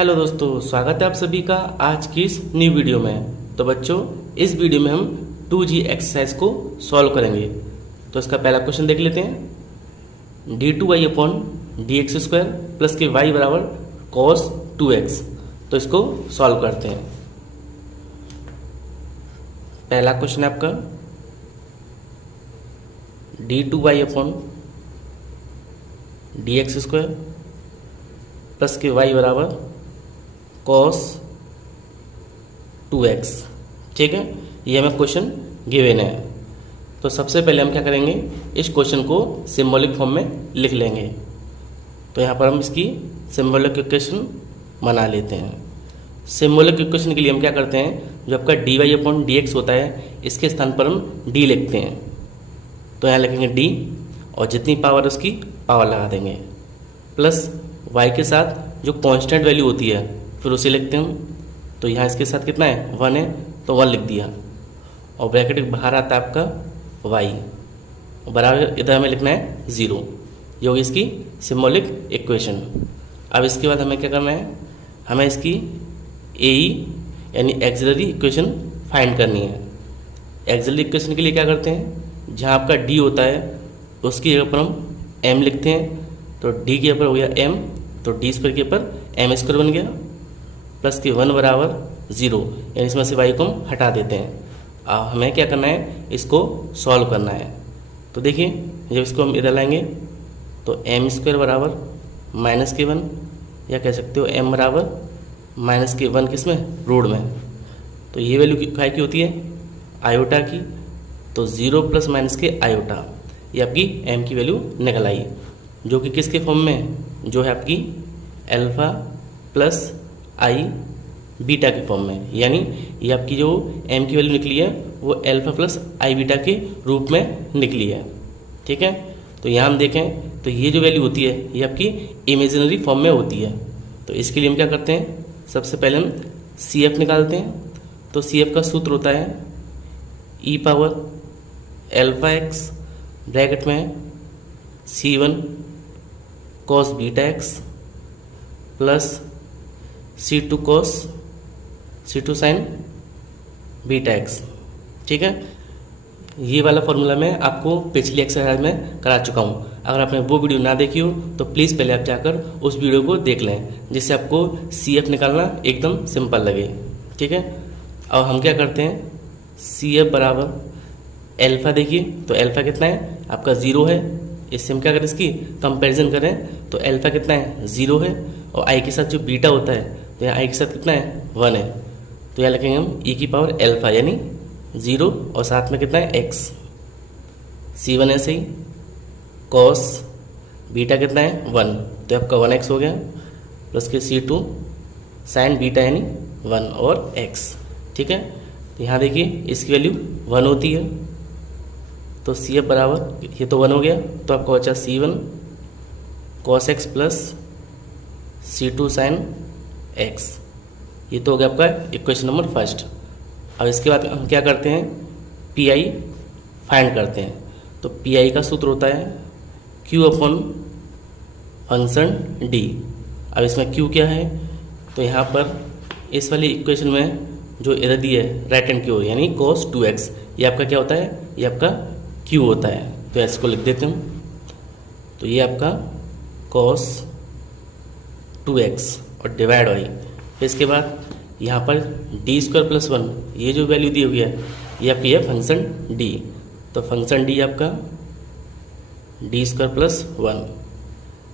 Hello दोस्तों, स्वागत है आप सभी का आज की इस न्यू वीडियो में। तो बच्चों, इस वीडियो में हम 2G एक्सरसाइज को सॉल्व करेंगे। तो इसका पहला क्वेश्चन देख लेते हैं। d2y upon D x square plus के y बराबर cos 2x। तो इसको सॉल्व करते हैं। पहला क्वेश्चन है आपका d2y upon D x square plus के y बराबर cos 2x। ठीक है, ये हमें क्वेश्चन गिवन है। तो सबसे पहले हम क्या करेंगे, इस क्वेश्चन को सिंबॉलिक फॉर्म में लिख लेंगे। तो यहाँ पर हम इसकी सिंबॉलिक इक्वेशन बना लेते हैं। सिंबॉलिक इक्वेशन के लिए हम क्या करते हैं, जो आपका dy अपॉन डी एक्स होता है, इसके स्थान पर हम d लिखते हैं। तो यहाँ लिखेंगे d और जितनी पावर उसकी पावर लगा देंगे, प्लस y के साथ जो कांस्टेंट वैल्यू होती है फिर उसे लिखते हैं हम। तो यहाँ इसके साथ कितना है, 1 है, तो 1 लिख दिया। और ब्रैकेट के बाहर आता है आपका y, बराबर इधर हमें लिखना है 0। ये होगी इसकी सिंबॉलिक इक्वेशन। अब इसके बाद हमें क्या करना है, हमें इसकी AE यानी एक्सिलरी इक्वेशन फाइंड करनी है। एक्सिलरी इक्वेशन के लिए क्या करते हैं, जहाँ आपका d होता है उसकी जगह पर हम m लिखते हैं। तो d के ऊपर हो गया m, तो d स्क्वायर के ऊपर m स्क्वायर बन गया, प्लस के 1 बराबर 0, यानी इसमें से y को हम हटा देते हैं। अब हमें क्या करना है, इसको सॉल्व करना है। तो देखिए, जब इसको हम इधर लाएंगे तो m स्क्वायर बराबर माइनस के 1, या कह सकते हो m बराबर माइनस के 1 किसमें, रूट में। तो ये वैल्यू काय की होती है, आयोटा की। तो 0 प्लस माइनस के आयोटा, ये आपकी m की वैल्यू निकल आई, जो कि किसके फॉर्म में, जो है आपकी अल्फा प्लस आई बीटा के फॉर्म में। यानी ये आपकी जो m की वैल्यू निकली है वो अल्फा प्लस आई बीटा के रूप में निकली है। ठीक है, तो यहाँ हम देखें तो ये जो वैल्यू होती है ये आपकी इमेजिनरी फॉर्म में होती है। तो इसके लिए हम क्या करते हैं, सबसे पहले हम CF निकालते हैं। तो CF का सूत्र होता है e power alpha x bracket में C1 cos beta x plus C2 cos C2 sign beta x. ठीक है, ये वाला फॉर्मूला मैं आपको पिछली एक्सरसाइज में करा चुका हूँ। अगर आपने वो वीडियो ना देखी हो तो प्लीज़ पहले आप जाकर उस वीडियो को देख लें, जिससे आपको CF निकालना एकदम सिंपल लगे। ठीक है, अब हम क्या करते हैं, CF बराबर अल्फा, देखिए तो अल्फा कितना है आपका 0 है। इससे हम क्या करें, इसकी कंपैरिजन करें तो अल्फा कितना है 0 है, और आई के साथ जो बीटा होता है तो यहाँ आई के साथ कितना है 1 है। तो यहाँ लिखेंगे हम e की पावर अल्फा यानी 0 और साथ में कितना है x। C1 ऐसे ही, cos बीटा कितना है 1, तो आपका 1x हो गया, प्लस के C2 साइन बीटा यानी 1 और x। ठीक है, तो यहाँ देखिए इसकी वैल्यू 1 होती है। तो CF बराबर, ये तो 1 हो गया, तो आपका बचा C1 cos x plus C2 sine x। ये तो हो गया आपका इक्वेशन नंबर फर्स्ट। अब इसके बाद हम क्या करते हैं, PI फाइंड करते हैं। तो PI का सूत्र होता है Q अपॉन फंक्शन D। अब इसमें Q क्या है, तो यहाँ पर इस वाली इक्वेशन में जो इधर दी है राइट हैंड की ओर यानी cos 2x, ये आपका क्या होता है, ये आपका Q होता है। तो इसको लिख देते हैं। तो ये आपका cos 2x और डिवाइड y। फिर इसके बाद यहाँ पर डी स्क्वायर प्लस 1, ये जो वैल्यू दी हुई है ये आपकी है फंक्शन d। तो फंक्शन d आपका डी स्क्वायर प्लस 1।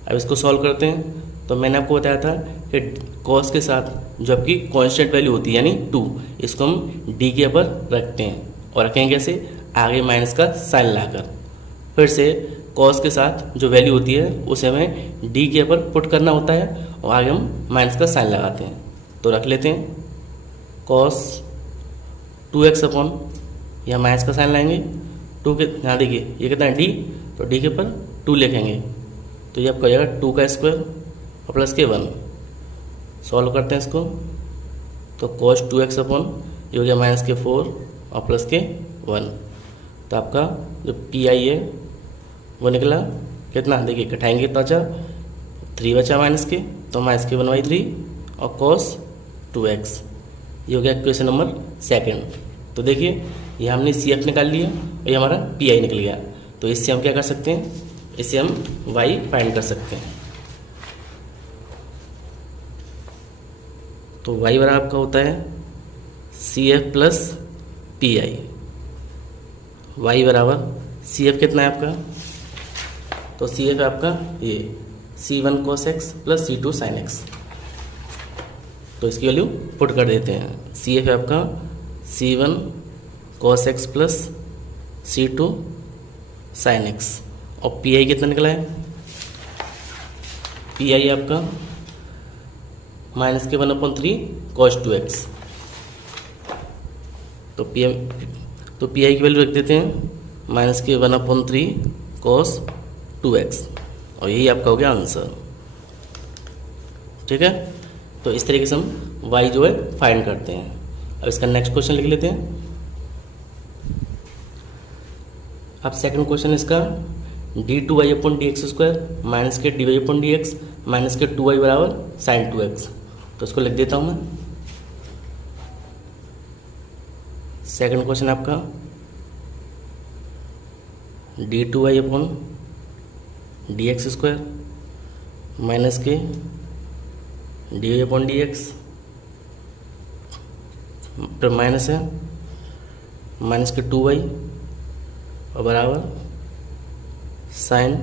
अब इसको सॉल्व करते हैं। तो मैंने आपको बताया था कि cos के साथ जो आपकी कांस्टेंट वैल्यू होती है यानी 2, इसको हम d के ऊपर रखते हैं, और रखेंगे कैसे, आगे माइनस का साइन लाकर। फिर से cos के साथ जो वैल्यू होती है उसे हमें d के ऊपर पुट करना होता है, और आगे हम माइनस का साइन लगाते हैं। तो रख लेते हैं cos 2x अपॉन, यहाँ माइनस का साइन लाएंगे 2 के, यहाँ देखिए ये कितना है d, तो d के ऊपर 2 लिखेंगे। तो ये आपका हो जाएगा 2 का स्क्वायर और प्लस के 1। सॉल्व करते हैं इसको। तो cos 2x अपॉन ये हो गया माइनस के 4 और प्लस के 1। तो आपका जो PI है वो निकला कितना, देखिए घटाएंगे तो अच्छा 3 बचा माइनस के, तो माइनस के 1/3 और cos 2x। ये हो गया क्वेश्चन नंबर सेकंड। तो देखिए ये हमने CF निकाल लिया और ये हमारा PI निकल गया। तो इससे हम क्या कर सकते हैं, इससे हम y फाइंड कर सकते हैं। तो y बराबर आपका होता है CF प्लस PI। y बराबर CF कितना है आपका, तो CF है आपका ये C1 cos x plus C2 sin x। तो इसकी वैल्यू पुट कर देते हैं। CF है आपका C1 cos x plus C2 sin x और PI कितना निकला है, PI आपका माइनस के 1/3 cos 2x। तो PI की वैल्यू रख देते हैं माइनस के 1/3 cos 2x और यही आपका हो गया आंसर। ठीक है, तो इस तरीके से हम y जो है फाइंड करते हैं। अब इसका नेक्स्ट क्वेश्चन लिख लेते हैं। अब सेकंड क्वेश्चन इसका d2y/dx² माइनस के dy/dx माइनस के 2y बराबर sin 2x। तो इसको लिख देता हूँ मैं। सेकंड क्वेश्चन आपका d2y/dx² माइनस के dy/dx फिर माइनस है माइनस के 2y और बराबर sin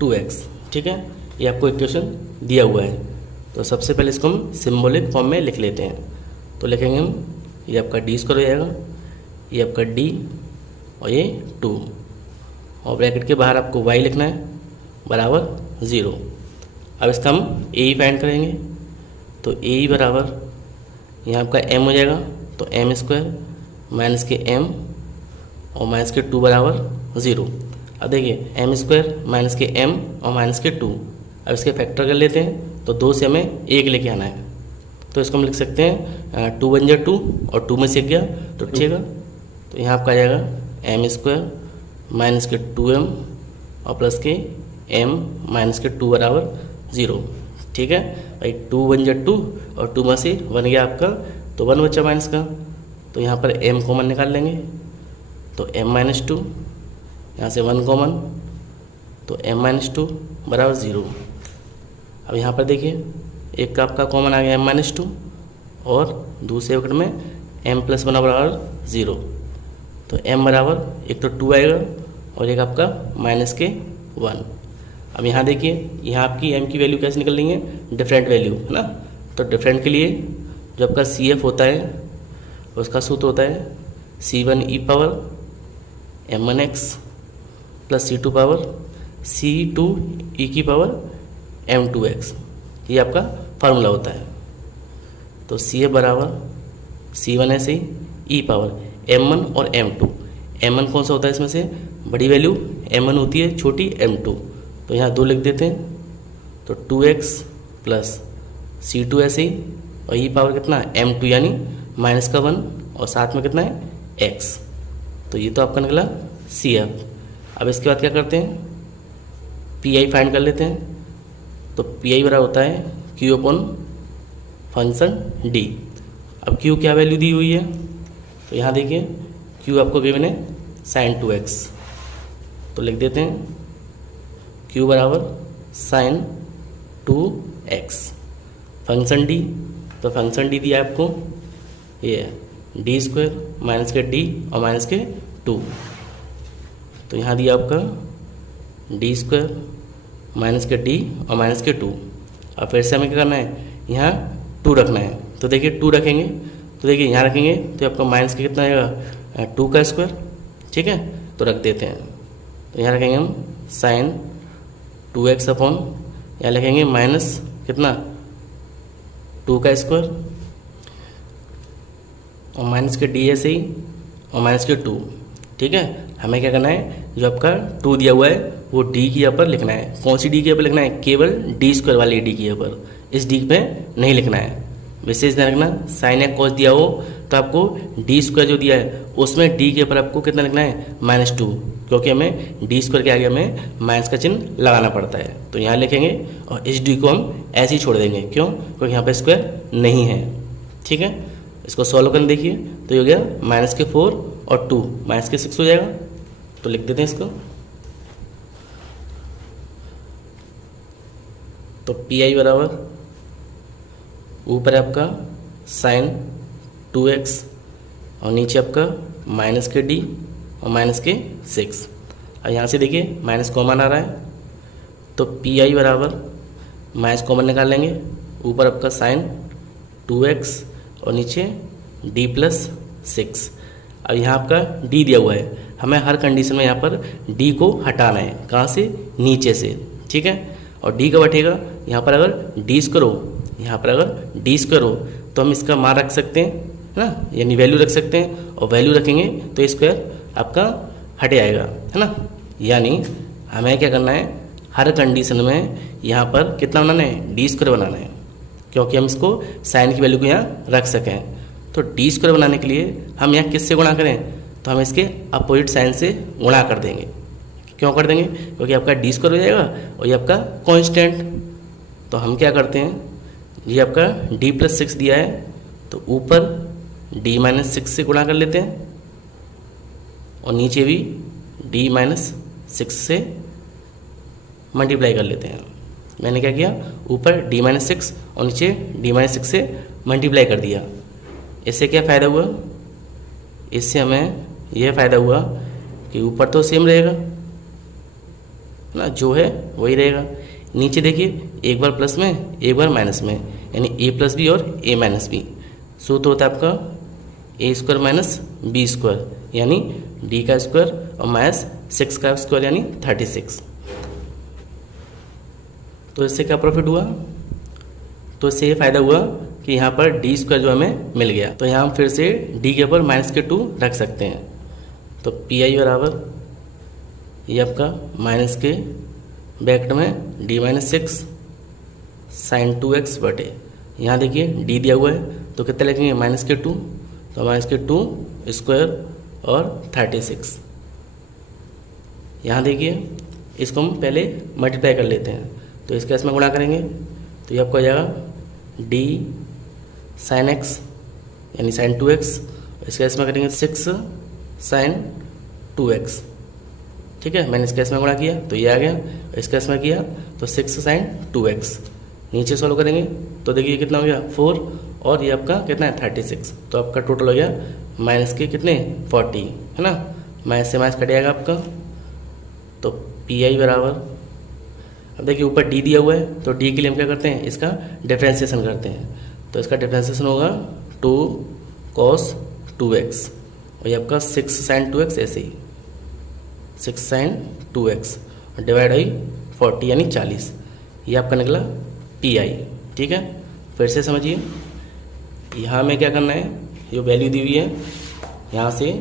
2x। ठीक है, ये आपको इक्वेशन दिया हुआ है। तो सबसे पहले इसको हम सिंबॉलिक फॉर्म में लिख लेते हैं। तो लिखेंगे हम, ये आपका d² हो जाएगा, ये आपका d और ये 2 और ब्रैकेट के बाहर आपको y लिखना है बराबर 0। अब इसका हम ए फाइंड करेंगे। तो ए बराबर यहाँ आपका m हो जाएगा, तो m² माइनस के m और माइनस के 2 बराबर 0। अब देखिए m² माइनस के m और माइनस के 2। अब इसके फैक्टर कर लेते हैं, तो 2 से हमें 1 लेके आना है। तो इसको हम लिख सकते हैं 2 × 2 और 2 में से 1 गया तो ठीक है। तो यहाँ आपका आ जाएगा m² माइनस के 2m और प्लस के m माइनस के 2 बराबर 0। ठीक है भाई, 2 × 2 और 2 में से 1 गया आपका, तो 1 बचा माइनस का। तो यहाँ पर m कॉमन निकाल लेंगे, तो m-2 यहाँ से 1 कॉमन, तो m-2 बराबर 0। अब यहाँ पर देखिए एक का आपका कॉमन आ गया m-2 और दूसरे वक्त में m+1 बराबर 0। तो m बराबर एक तो 2 आएगा और एक आपका माइनस के 1। अब यहाँ देखिए यहाँ आपकी m की वैल्यू कैसे निकल रही है, डिफरेंट वैल्यू है ना। तो डिफरेंट के लिए जो आपका CF होता है उसका सूत्र होता है C1e power m1x plus C2 power C2e की पावर m2x। ये आपका फार्मूला होता है। तो CF बराबर C1 ऐसे ही e पावर m1 और m2। m1 कौन सा होता है इसमें से, बड़ी वैल्यू m1 होती है, छोटी m2। तो यहाँ 2 लिख देते हैं, तो 2x प्लस C2 ऐसे ही और e पावर कितना m2 यानी माइनस का 1 और साथ में कितना है x। तो ये तो आपका निकला CF। अब इसके बाद क्या करते हैं, PI फाइंड कर लेते हैं। तो PI बराबर होता है Q अपॉन फंक्शन D। अब Q क्या वैल्यू दी हुई है, तो यहाँ देखिए Q आपको गिवन है sin 2x। तो लिख देते हैं Q बराबर sin 2x। फंक्शन D, तो फंक्शन D दिया आपको ये d² माइनस के d और माइनस के 2। तो यहाँ दिया आपका d² माइनस के d और माइनस के 2। अब फिर से हमें क्या करना है, यहाँ 2 रखना है। तो देखिए 2 रखेंगे, तो देखिए यहाँ रखेंगे तो आपका माइनस के कितना आएगा 2 का स्क्वायर। ठीक है, तो रख देते हैं। तो यहाँ रखेंगे हम sin 2x अपॉन, यहाँ लिखेंगे माइनस कितना 2 का स्क्वायर और माइनस के डी ऐसे ही और माइनस के 2। ठीक है, हमें क्या करना है, जो आपका 2 दिया हुआ है वो डी की यहाँ पर लिखना है। कौन सी डी की यहाँ पर लिखना है, केवल d² वाली डी की यहाँ पर, इस डी पे नहीं लिखना है। विशेष ध्यान रखना, साइन या कॉस दिया हो तो आपको d² जो दिया है उसमें डी के ऊपर आपको कितना लिखना है -2। क्योंकि हमें डी स्क्वायर के आगे हमें माइनस का चिन्ह लगाना पड़ता है। तो यहाँ लिखेंगे और इस डी को हम ऐसे ही छोड़ देंगे, क्यों? क्योंकि यहाँ पे स्क्वायर नहीं है। ठीक है, इसको सॉल्व करके देखिए तो ये हो गया -4 और 2 -6 हो जाएगा। तो लिख देते हैं इसको। तो पी आई बराबर ऊपर है आपका साइन 2x और नीचे आपका -d और -6। और यहाँ से देखिए माइनस कॉमन आ रहा है, तो पी आई बराबर माइनस कॉमन निकाल लेंगे, ऊपर आपका साइन 2x और नीचे d+6। अब यहाँ आपका d दिया हुआ है, हमें हर कंडीशन में यहाँ पर d को हटाना है। कहाँ से? नीचे से। ठीक है, और d कब हटेगा? यहाँ पर अगर d स्क्वायर हो, यहाँ पर अगर d स्क्वायर हो तो हम इसका मान रख सकते हैं, है ना, यानी वैल्यू रख सकते हैं, और वैल्यू रखेंगे तो ये स्क्वायर आपका हट जाएगा, है ना। यानी हमें क्या करना है, हर कंडीशन में यहाँ पर कितना बनाना है? डी स्क्वायर बनाना है, क्योंकि हम इसको साइन की वैल्यू को यहाँ रख सकें। तो डी स्क्वायर बनाने के लिए हम यहाँ किससे गुणा करें? तो हम इसके अपोजिट साइन से गुणा कर देंगे। क्यों कर देंगे? क्योंकि आपका डी स्क्वायर हो जाएगा और ये आपका कांस्टेंट। तो हम क्या करते हैं, ये आपका d+6 दिया है तो ऊपर d-6 से गुणा कर लेते हैं और नीचे भी d-6 से मल्टीप्लाई कर लेते हैं। मैंने क्या किया, ऊपर d-6 और नीचे d-6 से मल्टीप्लाई कर दिया। इससे क्या फ़ायदा हुआ? इससे हमें यह फ़ायदा हुआ कि ऊपर तो सेम रहेगा ना, जो है वही रहेगा। नीचे देखिए, एक बार प्लस में एक बार माइनस में, यानी a+b और a-b। सूत्र होता है आपका a² - b², यानी d का स्क्वायर और -6 का स्क्वायर यानी 36। तो इससे क्या प्रॉफिट हुआ? तो इससे ये फ़ायदा हुआ कि यहाँ पर डी स्क्वायर जो हमें मिल गया। तो यहाँ हम फिर से डी के ऊपर -2 रख सकते हैं। तो पी आई बराबर ये आपका माइनस के ब्रैकेट में d-6 साइन 2x बटे, यहाँ देखिए d दिया हुआ है तो कितना लिखेंगे? -2, तो -2 स्क्वायर और 36। यहाँ देखिए इसको हम पहले मल्टीप्लाई कर लेते हैं, तो इसके इसमें गुणा करेंगे तो ये आपको आ जाएगा d साइन x यानी साइन 2x, इसके इसमें करेंगे 6 साइन 2x। ठीक है, मैंने इसके इसमें गुणा किया तो ये आ गया, इसके इसमें किया तो 6 साइन 2x। नीचे सॉल्व करेंगे तो देखिए कितना हो गया 4 और ये आपका कितना है 36। तो आपका टोटल हो गया माइनस के कितने 40, है ना, माइनस से माइनस कट जाएगा आपका। तो पी आई बराबर, अब देखिए ऊपर डी दिया हुआ है तो डी के लिए हम क्या करते हैं, इसका डिफ्रेंसिएशन करते हैं। तो इसका डिफ्रेंसिएशन होगा 2 cos 2x और ये आपका 6 साइन 2x, ऐसे ही 6 साइन 2x और डिवाइड आई 40 यानी 40। ये आपका निकला पी आई। ठीक है, फिर से समझिए, यहाँ में क्या करना है, ये वैल्यू दी हुई है, यहाँ से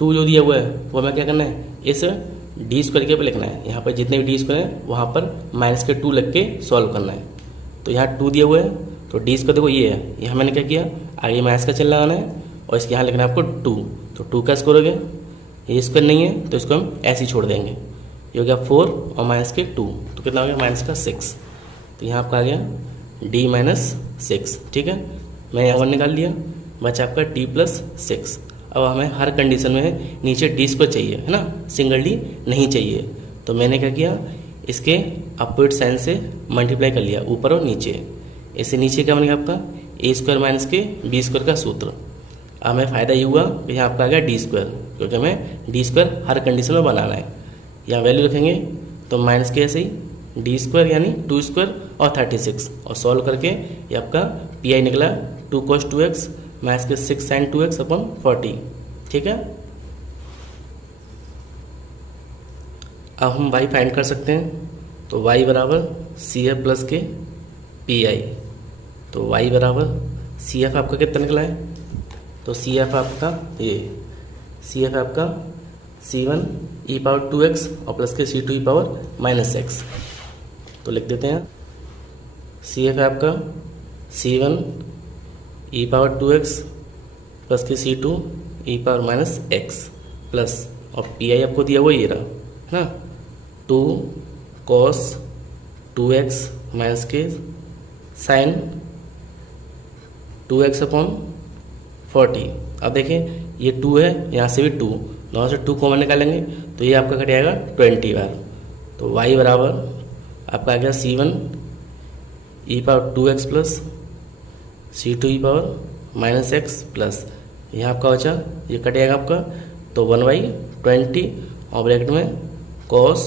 2 जो दिया हुआ है वो हमें क्या करना है, इस डी स्क्वायर के ऊपर लिखना है। यहाँ पर जितने भी डी स्क्वायर हैं वहाँ पर -2 लग के सॉल्व करना है। तो यहाँ 2 दिया हुआ है तो डी स्क्वायर देखो ये है, यहाँ मैंने क्या किया, आगे माइनस का चिन्ह लगाना है और इसके यहाँ लिखना है आपको 2। तो 2 का स्क्वायर हो गया, ये स्क्वायर नहीं है तो इसको हम ऐसे ही छोड़ देंगे। ये हो गया 4 और -2, तो कितना हो गया -6। तो यहाँ आपका आ गया d-6। ठीक है, मैं यहाँ 1 निकाल लिया, बचा आपका d+6। अब हमें हर कंडीशन में नीचे डी स्क्वायर चाहिए, है ना, सिंगल डी नहीं चाहिए। तो मैंने क्या किया, इसके अपोजिट साइन से मल्टीप्लाई कर लिया ऊपर और नीचे। इससे नीचे क्या बनेगा आपका a² माइनस के b² का सूत्र। अब हमें फ़ायदा ये हुआ कि यहाँ आपका आ गया डी स्क्वायर, क्योंकि हमें डी स्क्वायर हर कंडीशन में बनाना है। यहाँ वैल्यू रखेंगे तो माइनस के ऐसे ही डी स्क्वायर यानी 2 स्क्वायर और 36 और सॉल्व करके ये आपका पी आई निकला 2 cos 2x माइनस के 6 साइन 2x अपन 40। ठीक है, अब हम y फाइंड कर सकते हैं। तो y बराबर सी एफ प्लस के पी आई। तो y बराबर सी एफ आपका कितना निकला है, तो सी एफ आपका ये सी एफ आपका c1 e⁻2x और प्लस के c2 e⁻−x। तो लिख देते हैं सी एफ आपका c1 e⁻2x प्लस के c2 e⁻−x प्लस और पी आई आपको दिया हुआ ये रहा है ना, 2 cos 2x माइनस के साइन 2x अपॉन 40। अब देखिए ये 2 है, यहाँ से भी 2, दोनों से 2 कॉमन निकालेंगे तो ये आपका कट जाएगा 20 बार। तो y बराबर आपका आ गया C1 e power 2x plus C2 e power minus x plus, यहाँ आपका बचा ये कट जाएगा आपका, तो 1/20 और ब्रैकेट में cos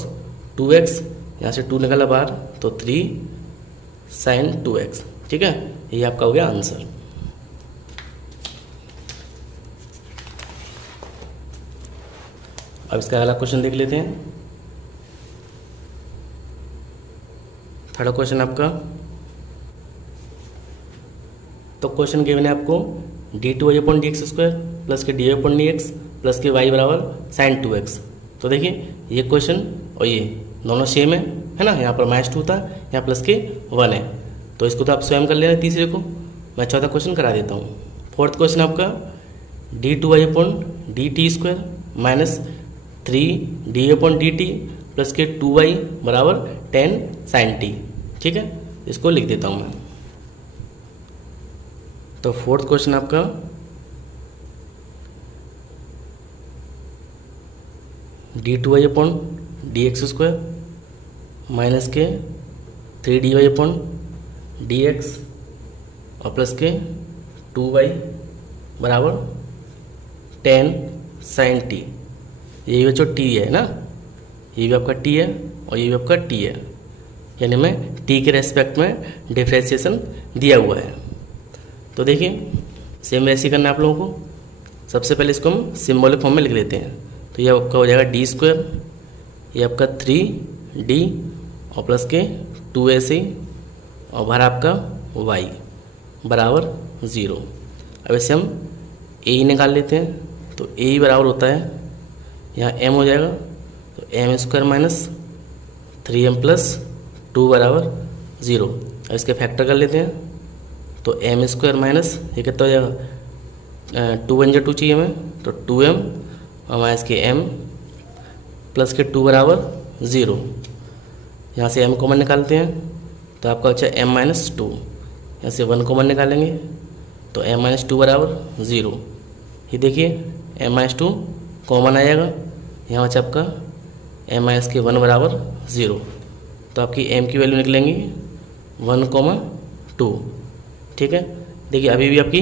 2x, यहाँ से 2 निकाला बाहर तो 3 sin 2x। ठीक है, ये आपका हो गया आंसर। अब इसका अगला क्वेश्चन देख लेते हैं। थर्ड क्वेश्चन आपका, तो क्वेश्चन गिवन है आपको d2y upon D x square plus के dy upon D x plus के y बराबर साइन 2x। तो देखिए ये क्वेश्चन और ये दोनों सेम है ना, यहाँ पर -2 था, यहाँ प्लस के 1 है, तो इसको तो आप स्वयं कर लेना। तीसरे को मैं चौथा क्वेश्चन करा देता हूँ। फोर्थ क्वेश्चन आपका d2y upon D T square minus 3d upon D T plus के 2y बराबर 10 sin t। ठीक है, इसको लिख देता हूँ मैं। तो फोर्थ क्वेश्चन आपका d2y upon D x square minus के 3dy अपॉन डी एक्स और प्लस के 2y बराबर 10 sin t। ये भी जो t है ना, ये भी आपका t है और ये भी आपका t है, यानी मैं t के रेस्पेक्ट में डिफ्रेंशिएशन दिया हुआ है। तो देखिए सेम वैसे ही करना है आप लोगों को। सबसे पहले इसको हम सिंबॉलिक फॉर्म में लिख लेते हैं। तो ये आपका हो जाएगा d स्क्वायर, ये आपका 3d और प्लस के 2ac और बाहर आपका y बराबर 0। अब इसे हम a निकाल लेते हैं। तो a बराबर होता है, यहाँ m हो जाएगा तो m square minus 3m plus 2 बराबर 0। अब इसके फैक्टर कर लेते हैं। तो m स्क्वायर माइनस ये कितना हो जाएगा, 2 1 2 चाहिए हमें, तो 2m और माइनस के m प्लस के 2 बराबर 0। यहाँ से m कॉमन निकालते हैं तो आपका बचा m माइनस 2, यहाँ से 1 कॉमन निकालेंगे तो m माइनस 2 बराबर 0। ये देखिए m माइनस 2 कॉमन आ जाएगा, यहाँ बचा आपका m माइनस के 1 बराबर 0। तो आपकी m की वैल्यू निकलेंगी 1,2। ठीक है, देखिए अभी भी आपकी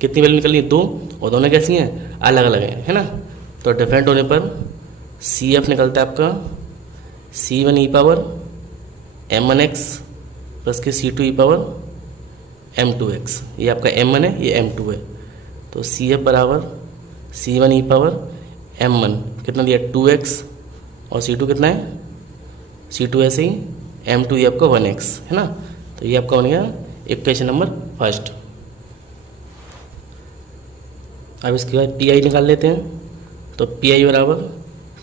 कितनी वैल्यू निकली, 2, और दोनों कैसी हैं, अलग अलग हैं, है ना। तो डिफरेंट होने पर CF निकलता है आपका C1 e power m1x plus के C2 e पावर m2x। ये आपका m1 है, ये m2 है। तो CF बराबर C1 e पावर m1 कितना दिया 2x और C2 कितना है, C2 ऐसे ही, m2 ये आपका 1x है ना। तो ये आपका बन गया इक्वेशन नंबर फर्स्ट। अब इसके बाद पी आई निकाल लेते हैं। तो पी आई बराबर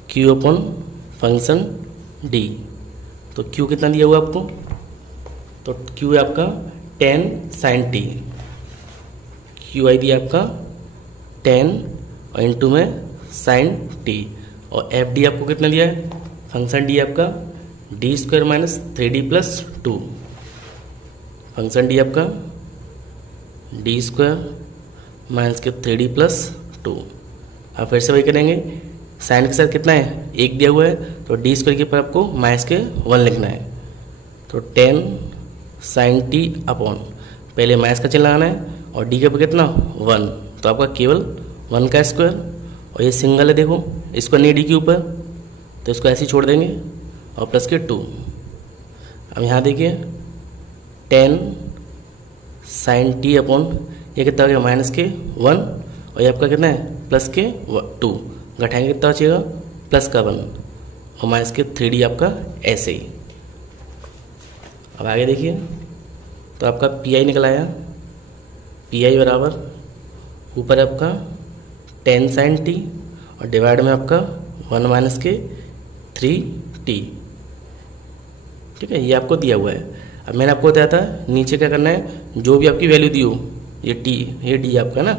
क्यू अपॉन फंक्शन डी। तो क्यू कितना दिया हुआ आपको, तो क्यू है आपका 10 sin t, क्यू आई दिया आपका 10 और इंटू में sin t, और एफ डी आपको कितना दिया है, फंक्शन डी आपका D square minus 3d plus 2। Function D आपका डी स्क्वायर माइनस के 3d प्लस 2। अब फिर से वही करेंगे, साइन के साथ कितना है, 1 दिया हुआ है, तो डी स्क्वायर के ऊपर आपको माइनस के 1 लिखना है। तो 10 sin t अपॉन, पहले माइनस का चिन्ह लगाना है और डी के ऊपर कितना 1, तो आपका केवल 1 का स्क्वायर, और ये सिंगल है देखो, इसको नहीं डी के ऊपर, तो इसको ऐसे ही छोड़ देंगे और प्लस के 2। अब यहाँ देखिए 10 sin t अपॉन, ये कितना हो गया माइनस के 1, और ये आपका कितना है प्लस के 2, घटाएंगे कितना बचेगा प्लस का 1 और माइनस के 3d आपका ऐसे ही। अब आगे देखिए, तो आपका पी आई निकल आया, पी आई बराबर ऊपर आपका 10 sin t और डिवाइड में आपका 1 माइनस के 3t। ठीक है, ये आपको दिया हुआ है। अब मैंने आपको बताया था नीचे क्या करना है, जो भी आपकी वैल्यू दी हो, ये t ये d आपका ना,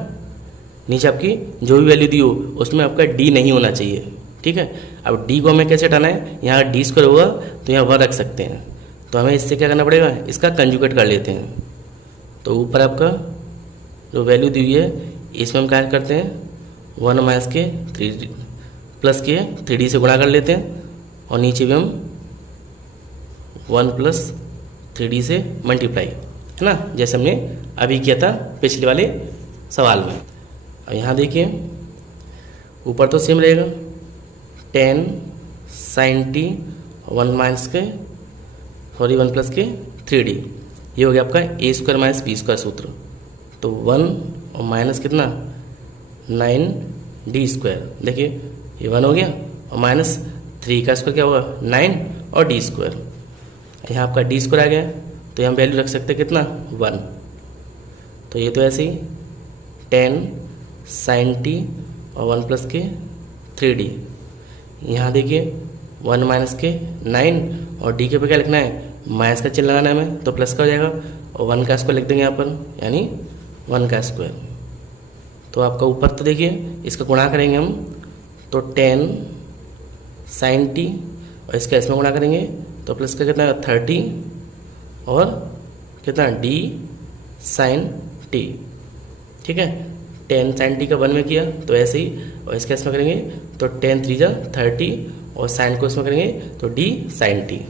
नीचे आपकी जो भी वैल्यू दी हो उसमें आपका d नहीं होना चाहिए। ठीक है। अब डी को हमें कैसे हटाना है, यहाँ डी स्क्वायर होगा तो यहाँ 1 रख सकते हैं, तो हमें इससे क्या करना पड़ेगा, इसका कंजुगेट कर लेते हैं। तो ऊपर आपका जो वैल्यू दी हुई है इसमें हम क्या करते हैं, 1 माइनस के 3 प्लस के 3d से गुणा कर लेते हैं, और नीचे भी हम 1 प्लस 3d से मल्टीप्लाई, है ना, जैसे हमने अभी किया था पिछले वाले सवाल में। और यहाँ देखिए ऊपर तो सेम रहेगा, 10 sin t 1 माइनस के 1 प्लस के 3d, ये हो गया आपका ए स्क्वायर माइनस बी स्क्वायर सूत्र। तो 1 और माइनस कितना 9d स्क्वायर, देखिए ये 1 हो गया, और माइनस 3 का स्क्वायर क्या होगा 9 और d स्क्वायर, यहाँ आपका d स्क्वायर आ गया, तो यहाँ वैल्यू रख सकते हैं कितना 1। तो ये तो ऐसे ही 10 sin t और 1 प्लस के 3d, यहाँ देखिए 1 माइनस के 9 और d के पे क्या लिखना है, माइनस का चिन्ह लगाना है हमें, तो प्लस का हो जाएगा, और 1 का स्क्वायर लिख देंगे यहाँ पर, यानी 1 का स्क्वायर। तो आपका ऊपर तो देखिए इसका गुणा करेंगे हम, तो 10 sin t और इसका इसमें गुणा करेंगे तो प्लस का कितना 30 और कितना d sin t, ठीक है। 10 sin t का 1 में किया तो ऐसे ही, और इसका इसमें करेंगे तो 10 3 जा 30 और साइन को इसमें करेंगे तो d sin t,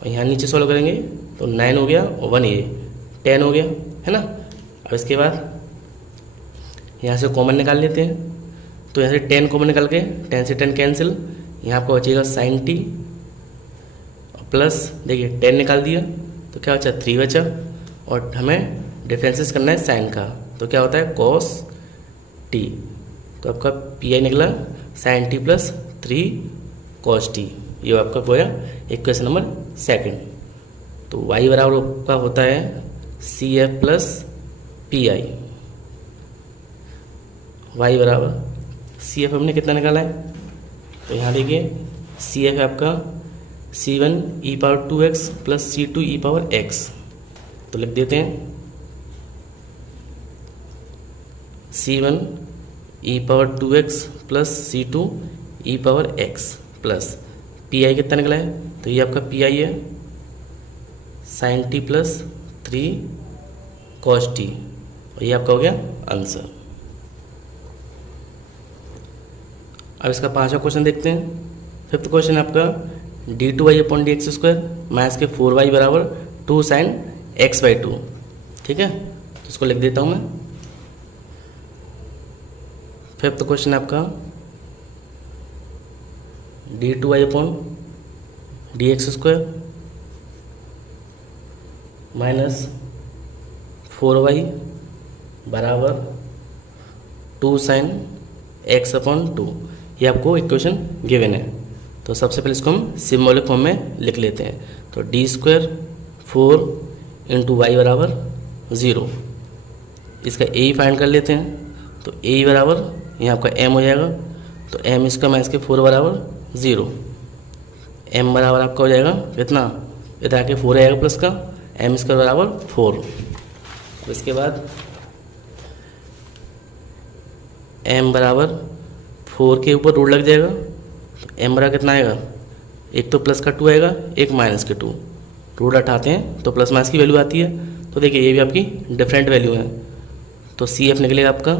और यहाँ नीचे सॉल्व करेंगे तो 9 हो गया और 1 ये 10 हो गया, है ना। अब इसके बाद यहाँ से कॉमन निकाल लेते हैं, तो यहाँ से 10 कॉमन निकाल के 10 से 10 कैंसिल, यहाँ आपको बचेगा sin t प्लस देखिए 10 निकाल दिया तो क्या बचा 3 बचा, और हमें डिफरेंसेस करना है साइन का, तो क्या होता है cos t, तो आपका पी आई निकला sin t plus 3 cos t, ये आपका होया इक्वेशन नंबर 2। तो y बराबर आपका होता है C F plus P I, y बराबर सी एफ हमने कितना निकाला है, तो यहाँ देखिए सी एफ है आपका c1 e power 2x plus c2 e power x, तो लिख देते हैं c1 e power 2x plus c2 e power x plus P आई कितना निकला है, तो ये आपका पी आई है sin t plus 3 cos t, और ये आपका हो गया आंसर। अब इसका 5वां क्वेश्चन देखते हैं। 5th क्वेश्चन आपका d2y upon D x square minus के 4y बराबर 2 sin x/2, ठीक है, तो इसको लिख देता हूँ मैं। 5th क्वेश्चन आपका d2y upon D x square minus 4y बराबर 2 sin x/2, ये आपको इक्वेशन गिवन है। तो सबसे पहले इसको हम सिम्बॉलिक फॉर्म में लिख लेते हैं, तो डी स्क्वायर 4 इंटू वाई बराबर 0, इसका ए फाइंड कर लेते हैं, तो ए बराबर यहाँ आपका m हो जाएगा, तो m इसका माइनस के 4 बराबर 0, m बराबर आपका हो जाएगा कितना, इधर आके 4 आएगा प्लस का, m स्क्वायर बराबर 4। तो इसके बाद m बराबर 4 के ऊपर रूट लग जाएगा, तो m बराबर कितना आएगा, एक तो प्लस का 2 आएगा, एक माइनस के 2, रूट हटाते हैं तो प्लस माइनस की वैल्यू आती है। तो देखिए ये भी आपकी डिफरेंट वैल्यू है, तो सी एफ निकलेगा आपका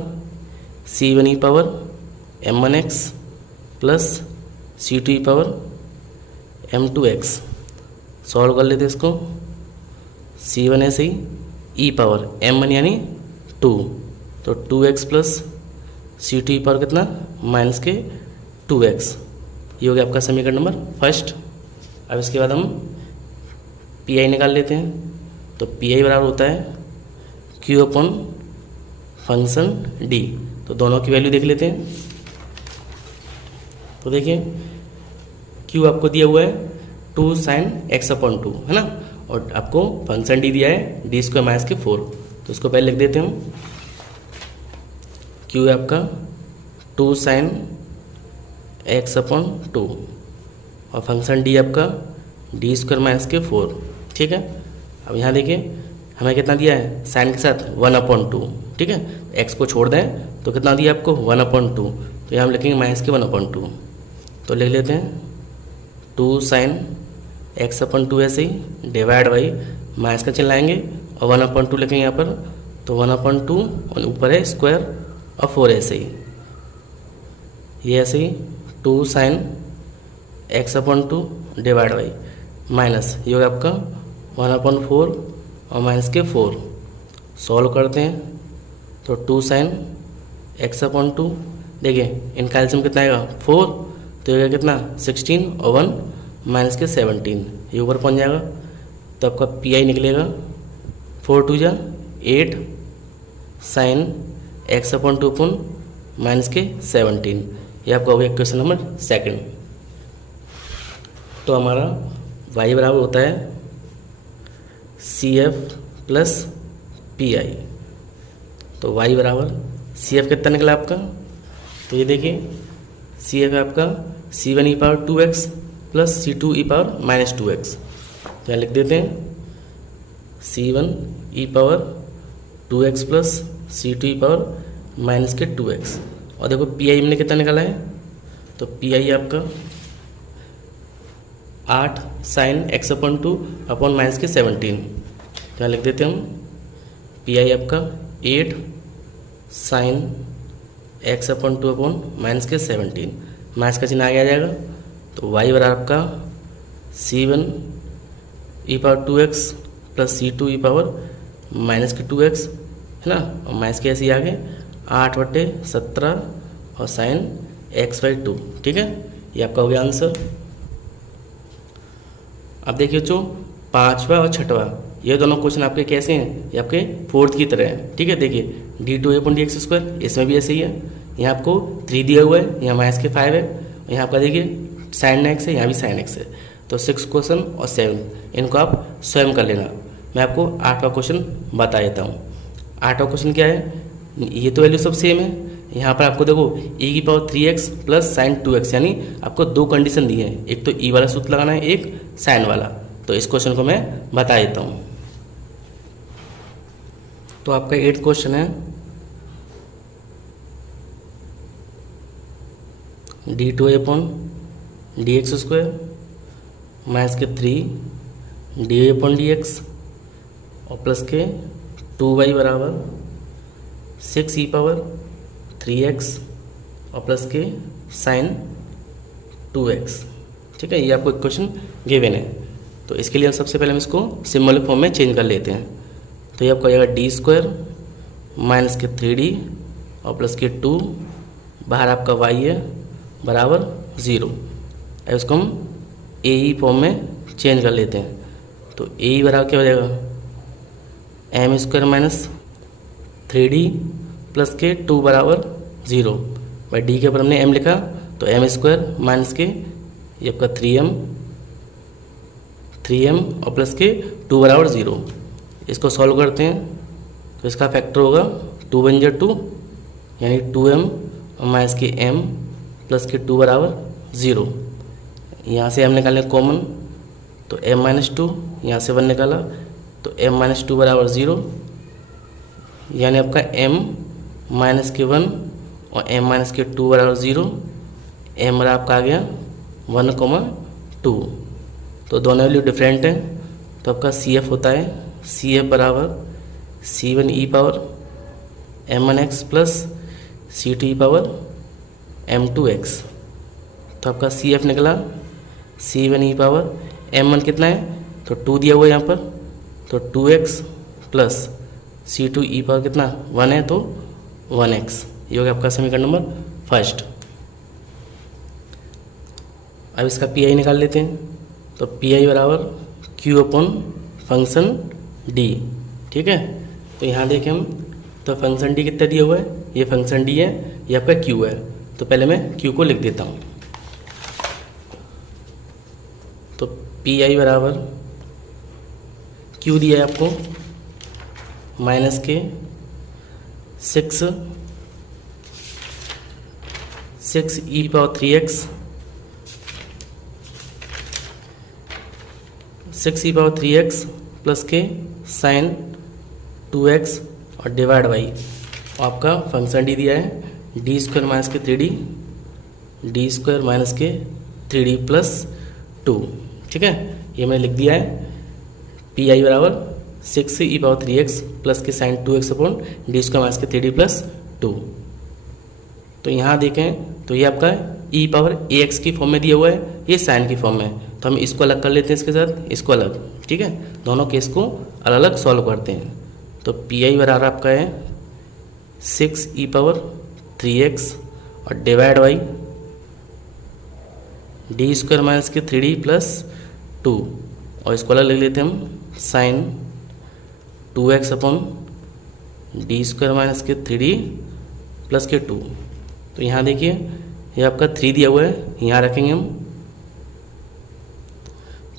c1 ई पावर m1x प्लस c2 ई पावर m2x। सॉल्व कर लेते इसको, c1 ऐसे ही e पावर m1 यानी 2, तो 2x प्लस c2 ई पावर कितना माइनस के 2x, ये हो गया आपका समीकरण नंबर 1। अब इसके बाद हम पी आई निकाल लेते हैं, तो पी आई बराबर होता है q अपॉन फंक्शन d, तो दोनों की वैल्यू देख लेते हैं। तो देखिए q आपको दिया हुआ है 2 sin x/2, है ना, और आपको फंक्शन d दिया है d स्क्वायर माइनस के 4, तो इसको पहले लिख देते हैं हम। q है आपका 2 sin x/2 और फंक्शन d आपका d स्क्वायर माइनस के 4, ठीक है। अब यहाँ देखिए हमें कितना दिया है, साइन के साथ 1/2, ठीक है, x को छोड़ दें तो कितना दिया आपको 1/2, तो यहाँ हम लिखेंगे माइनस के 1/2, तो लिख लेते हैं 2 साइन एक्स अपन 2 ऐसे ही डिवाइड बाई माइनस का चिन्ह लाएंगे और 1/2 लिखेंगे यहाँ पर, तो 1/2 और ऊपर है स्क्वायर और 4 ऐसे ही, ये ऐसे ही 2 sine x upon 2 divide by minus ये होगा आपका 1/4 और माइनस के 4। सॉल्व करते हैं तो 2 साइन एक्स अपन 2, देखिए इनका एलसीएम कितना आएगा 4, तो ये कितना 16 और 1 माइनस के 17, ये ऊपर पहुंच जाएगा। तो आपका पी आई निकलेगा 4 2 जा 8 साइन एक्स अपन 2 अपन माइनस के 17, ये आपका हो गया क्वेश्चन नंबर 2। तो हमारा y बराबर होता है CF प्लस PI। तो y बराबर CF कितना निकला आपका, तो ये देखिए CF है आपका C1 e power 2x plus C2 e power minus 2x। तो यहाँ लिख देते हैं C1 e power 2x plus C2 e power minus के 2x। और देखो PI हमने कितना निकाला है, तो PI आपका 8 sine x upon 2 upon minus के 17। क्या लिख देते हम PI आपका 8 sine x upon 2 upon minus के 17, माइनस का चिन्ह आगे आ जाएगा। तो y बराबर आपका C1 e power 2x plus C2 e power minus के 2x है ना, और माइनस के ऐसे ही आगे 8/17 और साइन x/2। ठीक है, ये आपका हो गया आंसर। अब देखिए बच्चों 5वां और 6वां ये दोनों क्वेश्चन आपके कैसे हैं, ये आपके 4th की तरह है। ठीक है, देखिए d2a/dx², इसमें भी ऐसे ही है। यहाँ आपको 3 दिया हुआ है, यहाँ माइनस के 5 है, यहाँ आपका देखिए साइन x है, यहाँ भी साइन x है। तो 6 क्वेश्चन और 7 इनको आप स्वयं कर लेना। मैं आपको 8वां क्वेश्चन बता देता हूँ। 8वां क्वेश्चन क्या है, ये तो वैल्यू सब सेम है। यहाँ पर आपको देखो e⁻³ प्लस साइन 2x, यानी आपको 2 कंडीशन दी है, एक तो ई वाला सूत्र लगाना है, एक साइन वाला। तो इस क्वेश्चन को मैं बता देता हूँ। तो आपका 8th क्वेश्चन है d2a/dx² माइनस के 3 dy/dx और प्लस के 2y बराबर 6e⁻³ और प्लस के साइन 2x। ठीक है, ये आपको एक क्वेश्चन गिवन है। तो इसके लिए हम सबसे पहले हम इसको सिंबॉलिक फॉर्म में चेंज कर लेते हैं। तो ये आपको आएगा d² माइनस के 3d और प्लस के 2, बाहर आपका y है बराबर 0। अब इसको हम AE फॉर्म में चेंज कर लेते हैं। तो AE बराबर क्या हो जाएगा m² माइनस 3d प्लस के 2 बराबर 0। भाई डी के ऊपर हमने m लिखा, तो m² माइनस के ये आपका 3m और प्लस के 2 बराबर 0। इसको सॉल्व करते हैं तो इसका फैक्टर होगा 2 × 1 = 2, यानी 2m और माइनस के m प्लस के 2 बराबर 0। यहाँ से m निकालने कॉमन, तो m-2, यहाँ से 1 निकाला तो m-2 बराबर 0, यानी आपका m माइनस के 1 और m माइनस के 2 बराबर 0। m बराबर आपका आ गया 1,2। तो दोनों वैल्यू डिफरेंट है, तो आपका CF होता है CF बराबर C1 e⁻m1x plus C2 e⁻m2x। तो आपका CF निकला C1 e⁻m1 कितना है, तो 2 दिया हुआ है यहाँ पर, तो 2x प्लस C2 e कितना 1 है, तो 1x। ये हो गया आपका समीकरण नंबर 1। अब इसका PI निकाल लेते हैं। तो PI बराबर Q/फंक्शन D। ठीक है, तो यहाँ देखें हम, तो फंक्शन D कितना दिया हुआ है, ये फंक्शन D है, ये आपका Q है। तो पहले मैं Q को लिख देता हूँ। तो PI बराबर Q दिया है आपको माइनस के 6e⁻3x प्लस के साइन 2x और डिवाइड बाई आपका फंक्शन D दिया है d² माइनस के 3d डी स्क्वायर माइनस के 3d प्लस 2। ठीक है, ये मैंने लिख दिया है। पी आई बराबर 6 ई पावर 3x प्लस के sine 2x upon D square minus के 3d प्लस 2। तो यहाँ देखें तो ये आपका ई पावर ax की फॉर्म में दिया हुआ है, ये साइन की फॉर्म में, तो हम इसको अलग कर लेते हैं इसके साथ, इसको अलग। ठीक है, दोनों केस को अलग अलग सॉल्व करते हैं। तो पी आई बराबर आपका है 6 ई पावर 3x और divide by D square minus के 3d प्लस 2, और इसको अलग ले लेते हैं हम, sine 2x upon D square minus के 3d प्लस के 2। तो यहाँ देखिए ये आपका 3 दिया हुआ है, यहाँ रखेंगे हम,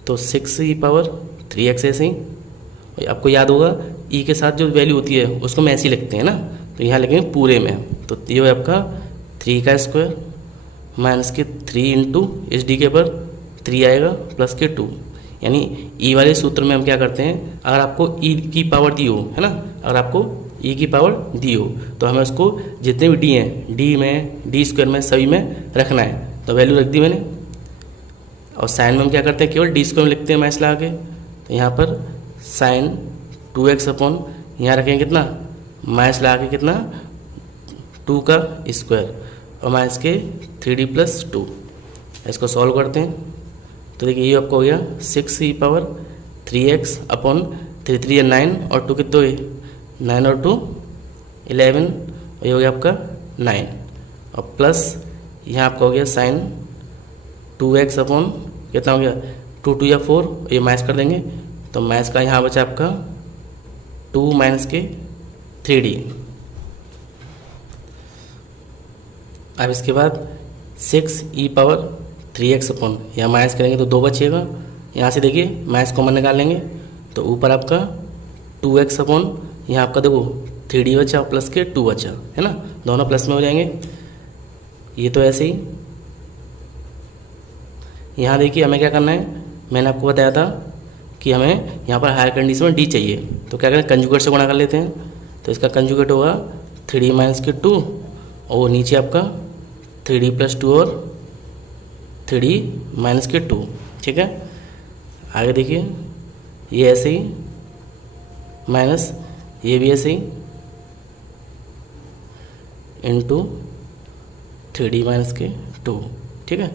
तो 6 ई पावर 3x ऐसे ही। आपको याद होगा ई के साथ जो वैल्यू होती है उसको हम ऐसे ही लिखते हैं ना, तो यहाँ लिखेंगे पूरे में। तो ये है आपका 3 का स्क्वायर माइनस के 3 इंटू इस डी के पर 3 आएगा प्लस के 2। यानी ई वाले सूत्र में हम क्या करते हैं, अगर आपको ई की पावर दी हो, है ना, अगर आपको ई की पावर दी हो तो हमें उसको जितने भी डी हैं, डी में, डी स्क्वायर में, सभी में रखना है। तो वैल्यू रख दी मैंने, और साइन में हम क्या करते हैं, केवल डी स्क्वायर में लिखते हैं माइनस लगा के। तो यहाँ पर साइन 2x अपॉन यहाँ रखेंगे कितना, माइनस लगा के कितना, 2 का स्क्वायर और माइनस के 3d प्लस 2। इसको सॉल्व करते हैं तो देखिए ये आपको हो गया 6 ई पावर 3x अपॉन 3 3 9 और 2 कितने हुए, 9 और 2 11, और ये हो गया आपका 9, और प्लस यहाँ आपका हो गया साइन 2x अपॉन कितना हो गया, 2 2 या 4, ये माइनस कर देंगे तो माइनस का यहाँ बचा आपका 2 माइनस के 3d। अब इसके बाद 6 ई पावर 3x अपॉन यहाँ माइनस करेंगे तो 2 बचेगा, यहाँ से देखिए माइनस कॉमन निकाल लेंगे तो ऊपर आपका 2x अपॉन यहाँ आपका देखो 3d बचा प्लस के 2 बचा, है ना, दोनों प्लस में हो जाएंगे। ये तो ऐसे ही। यहाँ देखिए हमें क्या करना है, मैंने आपको बताया था कि हमें यहाँ पर हायर कंडीशन में डी चाहिए, तो क्या करें, कंजुगेट से गुणा कर लेते हैं। तो इसका कंजुगेट होगा 3d माइनस के 2 और वो नीचे आपका 3d प्लस 2 और 3d माइनस के 2। ठीक है, आगे देखिए ये ऐसे ही माइनस, ये भी ऐसे ही इंटू 3d माइनस के 2। ठीक है,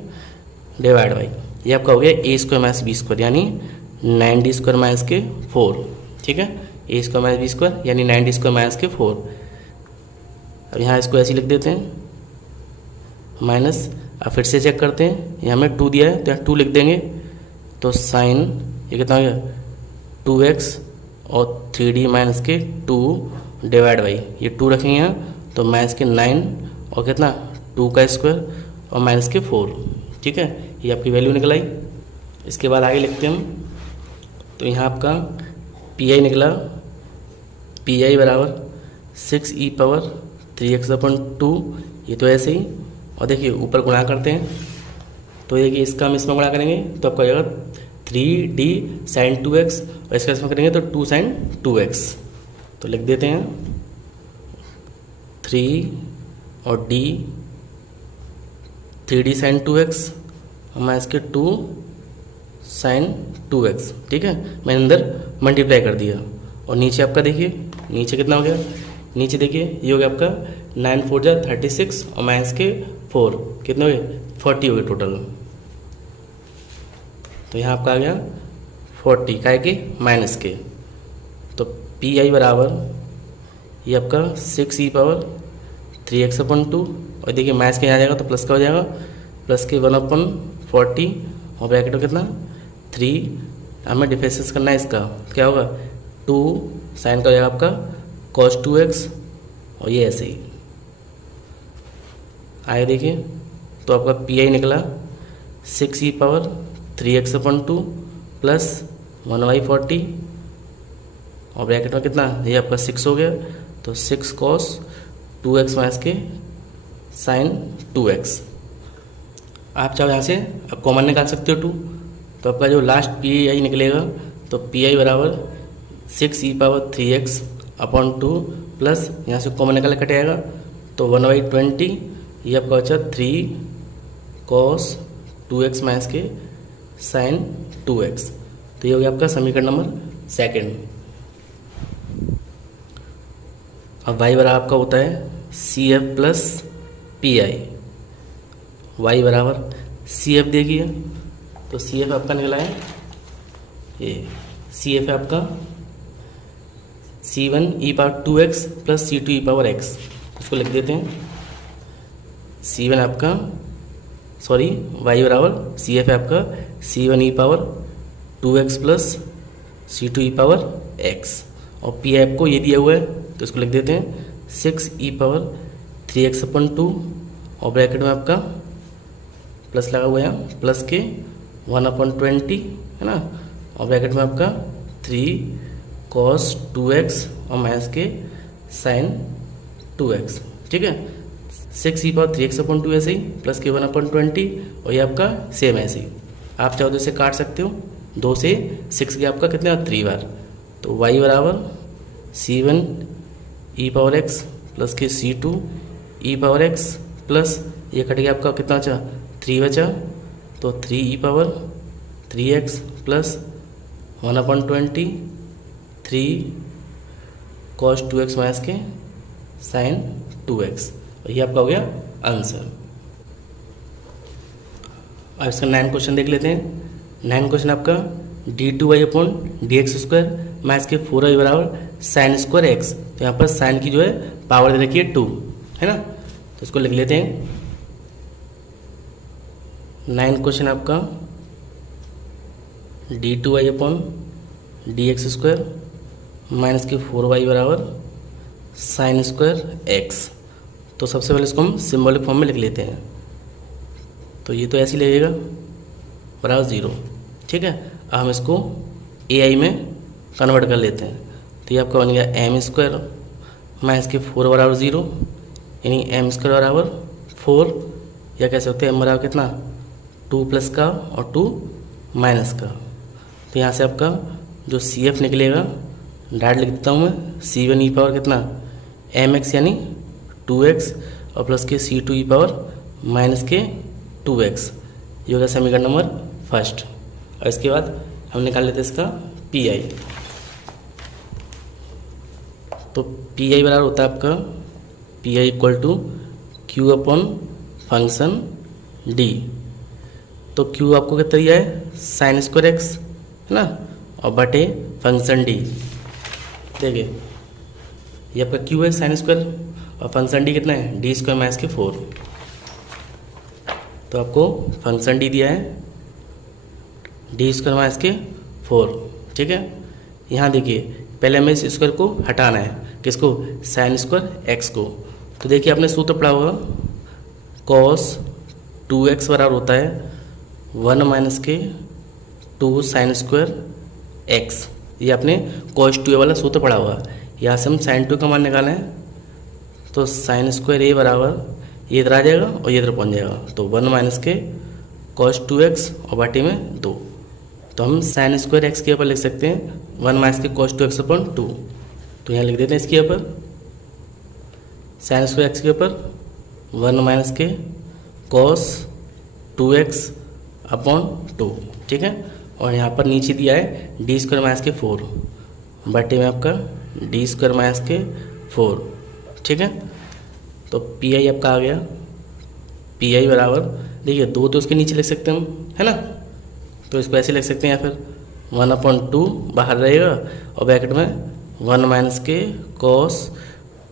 डिवाइड बाई ये आपका हो गया ए स्क्वायर माइनस बी स्क्वायर यानी 9d स्क्वायर माइनस के 4। ठीक है, ए स्क्वायर माइनस बी स्क्वायर यानी 9d स्क्वायर माइनस के 4। अब यहाँ इसको ऐसे ही लिख देते हैं माइनस। अब फिर से चेक करते हैं, यहाँ में 2 दिया है तो यहाँ 2 लिख देंगे, तो साइन ये कितना हो गया 2x और 3d माइनस के 2 डिवाइड बाई ये 2 रखेंगे यहाँ तो माइनस के 9 और कितना 2 का स्क्वायर और माइनस के 4। ठीक है, ये आपकी वैल्यू निकल आई। इसके बाद आगे लिखते हैं हम, तो यहाँ आपका पी आई निकला, पी आई बराबर 6 ई पावर 3x अपॉन 2, ये तो ऐसे ही। और देखिए ऊपर गुणा करते हैं तो देखिए इसका हम इसमें गुणा करेंगे तो आपको आ जाएगा 3d साइन 2x और इसका इसमें करेंगे तो 2 साइन 2x। तो लिख देते हैं 3 और d 3d साइन 2x और माइनस के 2 साइन 2x। ठीक है, मैंने अंदर मल्टीप्लाई कर दिया और नीचे आपका देखिए नीचे कितना हो गया, नीचे देखिए ये हो गया आपका 9 4 जा 36 और माइनस के 4 कितने हो गए 40 हो गए टोटल। तो यहाँ आपका आ गया 40 का के माइनस के। तो पी आई बराबर ये आपका 6 ई पावर 3x अपॉन 2 और देखिए माइनस के यहाँ जाएगा तो प्लस का हो जाएगा, प्लस के 1 अपॉन 40 और ब्रैकेट में कितना 3। हमें डिफरेंस करना है इसका, क्या होगा 2 साइन का हो जाएगा आपका cos 2x और ये ऐसे ही आए। देखिए तो आपका पी आई निकला 6 e power 3x upon 2 plus 1/40 और ब्रैकेट में कितना ये आपका 6 हो गया तो 6 cos 2x माइनस के साइन 2x। आप चाहो यहाँ से अब कॉमन निकाल सकते हो 2, तो आपका जो लास्ट पी आई निकलेगा तो पी आई बराबर 6 e power 3x upon 2 plus यहाँ से कॉमन निकाल कट आएगा तो 1/20 ये आपका बचा 3 कॉस 2x माइनस के साइन 2x। तो ये हो गया आपका समीकरण नंबर सेकंड। अब y बराबर आपका होता है CF प्लस PI। y बराबर CF देखिए, तो CF आपका निकला है ये, CF है आपका C1 e power 2x plus C2 e power x। इसको लिख देते हैं। C1 आपका y बराबर CF है आपका C1 e power 2x plus C2 e power x, और P आपको ये दिया हुआ है तो इसको लिख देते हैं 6 e पावर 3x अपन 2, और ब्रैकेट में आपका प्लस लगा हुआ है, प्लस के 1/20 है ना, और ब्रैकेट में आपका 3 cos 2x और माइनस के साइन 2x। ठीक है, 6 e पावर 3x/2 ऐसे ही, प्लस के 1/20, और ये आपका सेम ऐसे ही। आप चाहो तो इसे काट सकते हो, 2 से 6 के आपका कितने 3 बार। तो y बराबर C1 e power x plus के C2 e power x plus ये कट गया आपका कितना बचा 3 बचा, तो 3 e power 3x plus 1/20 3 cos 2x minus के साइन 2x। ये आपका हो गया आंसर। अब इसका 9 क्वेश्चन देख लेते हैं। 9 क्वेश्चन आपका d2y/dx² माइनस के 4y बराबर साइन स्क्वायर x। तो यहाँ पर साइन की जो है पावर दे रखी है 2, है ना, तो इसको लिख लेते हैं। 9 क्वेश्चन आपका d2y/dx² माइनस के 4y बराबर साइन स्क्वायर x। तो सबसे पहले इसको हम सिंबॉलिक फॉर्म में लिख लेते हैं। तो ये तो ऐसे ही लगेगा बराबर 0। ठीक है, अब हम इसको AI में कन्वर्ट कर लेते हैं। तो ये आपका बन गया m² माइनस के 4 बराबर 0, यानी m² बराबर 4, या कह सकते हैं m बराबर कितना 2 प्लस का और 2 माइनस का। तो यहाँ से आपका जो CF निकलेगा डायरेक्ट लिख देता हूँ मैं, C1 e पावर कितना mx यानी 2x और प्लस के C2 e पावर माइनस के 2x। ये हो गया समीकरण नंबर फर्स्ट। और इसके बाद हम निकाल लेते हैं इसका PI। तो PI बराबर होता है आपका PI equal to Q upon function D। तो Q आपको कितना दिया है साइन स्क्वायर x, है ना, और बटे फंक्शन D। देखिए ये आपका Q है साइन स्क्वायर, और फंक्शन D कितना है d² माइनस के 4। तो आपको फंक्शन D दिया है d² माइनस के 4। ठीक है, यहाँ देखिए पहले हमें इस स्क्वायर को हटाना है, किसको साइन स्क्वायर x को। तो देखिए आपने सूत्र पढ़ा होगा cos 2x बराबर होता है 1 माइनस के 2 साइन स्क्वायर x। ये आपने cos 2a वाला सूत्र पढ़ा होगा। यहाँ से हम साइन 2 का मान निकालें, तो साइन स्क्वायर a बराबर ये इधर आ जाएगा और ये इधर पहुँच जाएगा, तो 1 माइनस के cos 2x और बाटी में 2। तो हम साइन स्क्वायर x के ऊपर लिख सकते हैं 1 माइनस के cos 2x/2। तो यहाँ लिख देते हैं इसके ऊपर साइन स्क्वायर x के ऊपर 1 माइनस के cos 2x/2। ठीक है, और यहाँ पर नीचे दिया है d² माइनस के 4 बटे में आपका d² माइनस के 4। ठीक है, तो PI आपका आ गया। PI बराबर देखिए 2 तो उसके नीचे लिख सकते हैं हम, है ना, तो इसको ऐसे लिख सकते हैं, या फिर 1/2 बाहर रहेगा और ब्रैकेट में 1 माइनस के cos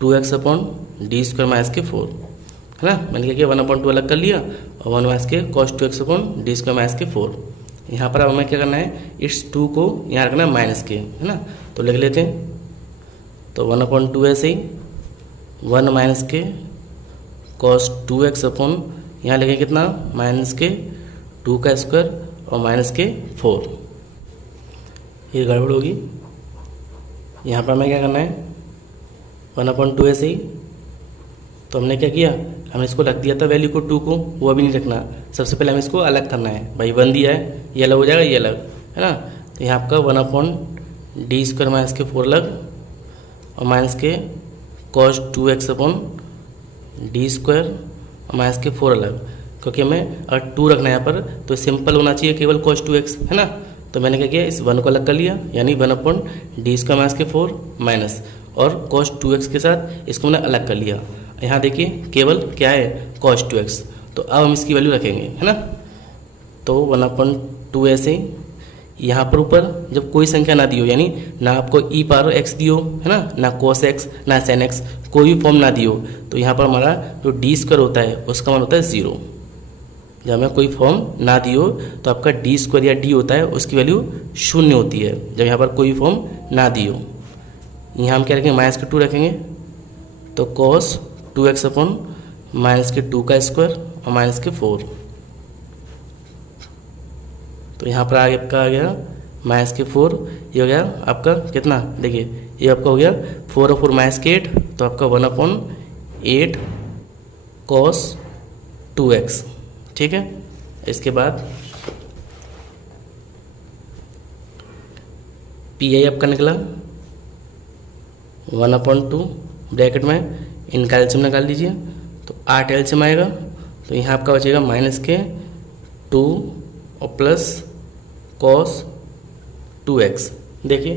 2x/d² माइनस के 4, है ना। मैंने क्या किया 1/2 अलग कर लिया और 1 माइनस के cos 2x/d² माइनस के 4। यहाँ पर अब हमें क्या करना है, इस 2 को यहाँ रखना है माइनस के, है ना, तो लिख लेते हैं। तो 1/2 ऐसे ही 1 माइनस के cos 2x यहाँ लिखें कितना माइनस के 2 का स्क्वायर और माइनस के 4। ये गड़बड़ होगी। यहाँ पर हमें क्या करना है 1/2 ऐसे ही, तो हमने क्या किया, हमने इसको रख दिया था वैल्यू को 2 को, वो अभी नहीं रखना। सबसे पहले हमें इसको अलग करना है। भाई 1 दिया है, ये अलग हो जाएगा, ये अलग, है ना। तो यहाँ आपका 1/d² माइनस के 4 अलग और माइनस के cos 2x/d² और माइनस के 4 अलग। क्योंकि हमें अगर 2 रखना है यहाँ पर तो सिंपल होना चाहिए केवल cos 2x, है ना। तो मैंने क्या किया, इस 1 को अलग कर लिया, यानी 1/d² माइनस और cos 2x के साथ इसको मैंने अलग कर लिया। यहाँ देखिए केवल क्या है cos 2x, तो अब हम इसकी वैल्यू रखेंगे, है ना। तो 1/2 ऐसे यहाँ पर ऊपर जब कोई संख्या ना दी हो, यानी ना आपको e पावर x दी हो, है ना cos x ना sin x, कोई भी फॉर्म ना दी हो, तो यहाँ पर हमारा जो d² होता है उसका मान होता है 0। जब हमें कोई फॉर्म ना दी हो तो आपका d² या d होता है उसकी वैल्यू 0 होती है, जब यहाँ पर कोई फॉर्म ना दी हो। यहाँ हम क्या रखेंगे, -2 रखेंगे, तो cos 2x अपॉन -2² और -4। तो यहाँ पर आगे आपका आ गया -4, ये हो गया आपका कितना, देखिए ये आपका हो गया 4 और 4 -8, तो आपका 1/8 cos 2x, ठीक है। इसके बाद PI आपका निकला 1/2 ब्रैकेट में इनका एलसीएम निकाल लीजिए, तो 8 एलसीएम आएगा, तो यहाँ आपका बचेगा -2 और प्लस cos 2x। देखिए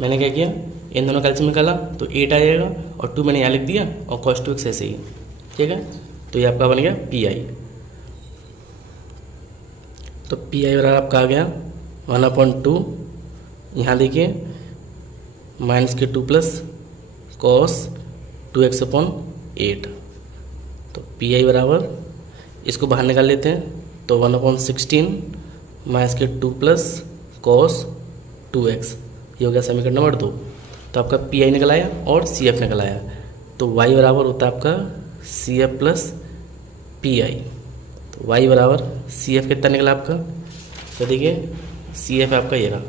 मैंने क्या किया, इन दोनों का एलसीएम निकाला तो 8 आ जाएगा और 2 मैंने यहाँ लिख दिया और cos 2x ऐसे ही, ठीक है। तो ये आपका बन गया PI। तो PI बराबर आपका आ गया 1/2, यहाँ देखिए -2 प्लस cos 2x अपॉन 8। तो PI बराबर इसको बाहर निकाल लेते हैं, तो 1/16 -2 प्लस cos 2x, ये हो गया समीकरण नंबर 2। तो आपका PI निकल आया और CF निकल आया, तो y बराबर होता है आपका CF प्लस PI। तो y बराबर CF कितना निकला आपका, तो देखिए CF आपका ये रहा,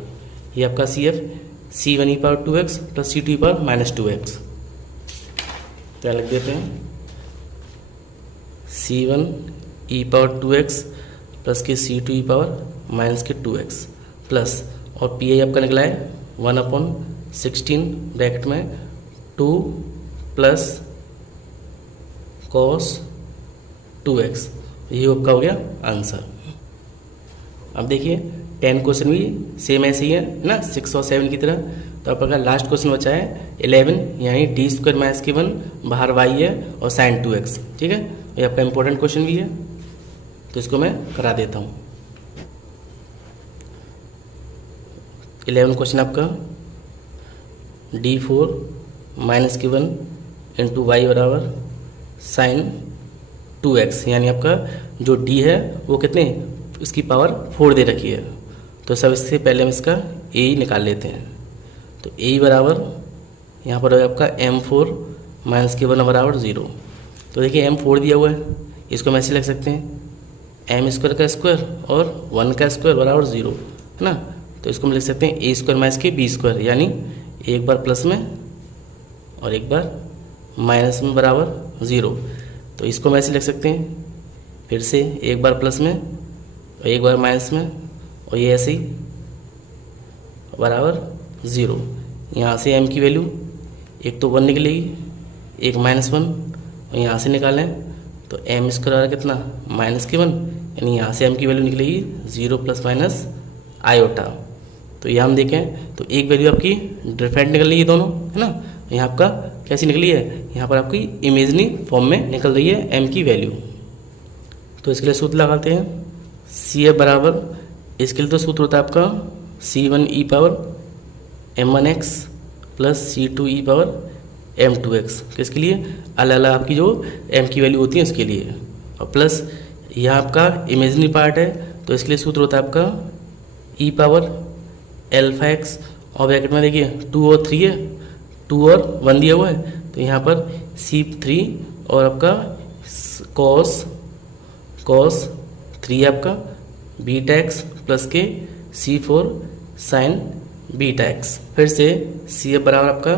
ये आपका CF C1e⁻2x प्लस C2e⁻2x। क्या लिख देते हैं, C1e⁻2x प्लस के C2e⁻2x प्लस और PI आपका निकला है 1/16 ब्रैकेट में 2 प्लस cos 2x, ये आपका हो गया आंसर। अब देखिए 10 क्वेश्चन भी सेम ऐसे ही है ना, 6 और 7 की तरह। तो आपका लास्ट क्वेश्चन बचा है 11, यानी d² - 1 बाहर y है और sin 2x, ठीक है। ये आपका इंपॉर्टेंट क्वेश्चन भी है, तो इसको मैं करा देता हूँ। 11 क्वेश्चन आपका d4 - 1 इंटू y बराबर sin 2x, यानी आपका जो d है वो कितने, इसकी पावर 4 दे रखी है। तो सब इससे पहले हम इसका a निकाल लेते हैं। तो a बराबर यहाँ पर है आपका m4 - 1 बराबर 0। तो देखिए m4 दिया हुआ है, इसको हम ऐसे लिख सकते हैं m² का स्क्वायर और 1 का स्क्वायर बराबर 0, है ना। तो इसको हम लिख सकते हैं a² - b², यानी एक बार प्लस में और एक बार माइनस में बराबर 0। तो इसको हम ऐसे लिख सकते हैं, फिर से एक बार प्लस में और एक बार माइनस में, और ये ऐसे ही बराबर 0। यहाँ से m की वैल्यू एक तो 1 निकलेगी, एक -1, और यहाँ से निकालें तो m² कितना -1, यानी यहाँ से m की वैल्यू निकलेगी 0 ± आयोटा। तो यहाँ हम देखें तो एक वैल्यू आपकी डिफरेंट निकल रही है दोनों, है ना। यहाँ आपका कैसी निकली है, यहाँ पर आपकी इमेजनी फॉर्म में निकल रही है m की वैल्यू। तो इसके लिए सूत्र लगाते हैं, CF बराबर, इसके लिए तो सूत्र होता है आपका C1e⁻m1x प्लस C2e⁻m2x, किसके लिए, अलग अलग आपकी जो m की वैल्यू होती है उसके लिए, और प्लस यहाँ आपका इमेजनरी पार्ट है, तो इसके लिए सूत्र होता है आपका e⁻α(x), और ब्रैकेट में देखिए 2 और 3 है, 2 और 1 दिया हुआ है, तो यहाँ पर C3 और आपका cos 3 आपका βx प्लस के C4 sin βx। फिर से CF बराबर आपका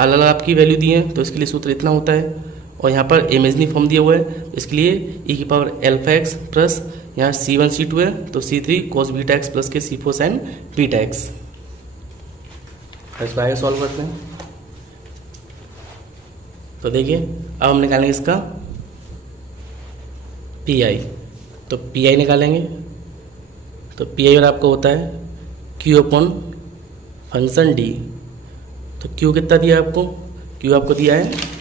अलग अलग आपकी वैल्यू दी है, तो इसके लिए सूत्र इतना होता है, और यहाँ पर इमेजनी फॉर्म दिया हुआ है, इसके लिए e⁻α(x) प्लस यहाँ C1 C2 है, तो C3 cos βx प्लस के C4 sin βx। इसको आगे सॉल्व करते हैं। तो देखिए अब हम निकालेंगे इसका पी आई। तो पी आई निकालेंगे, तो पी आई और आपको होता है क्यू अपॉन फंक्शन डी। तो क्यू कितना दिया आपको, क्यू आपको दिया है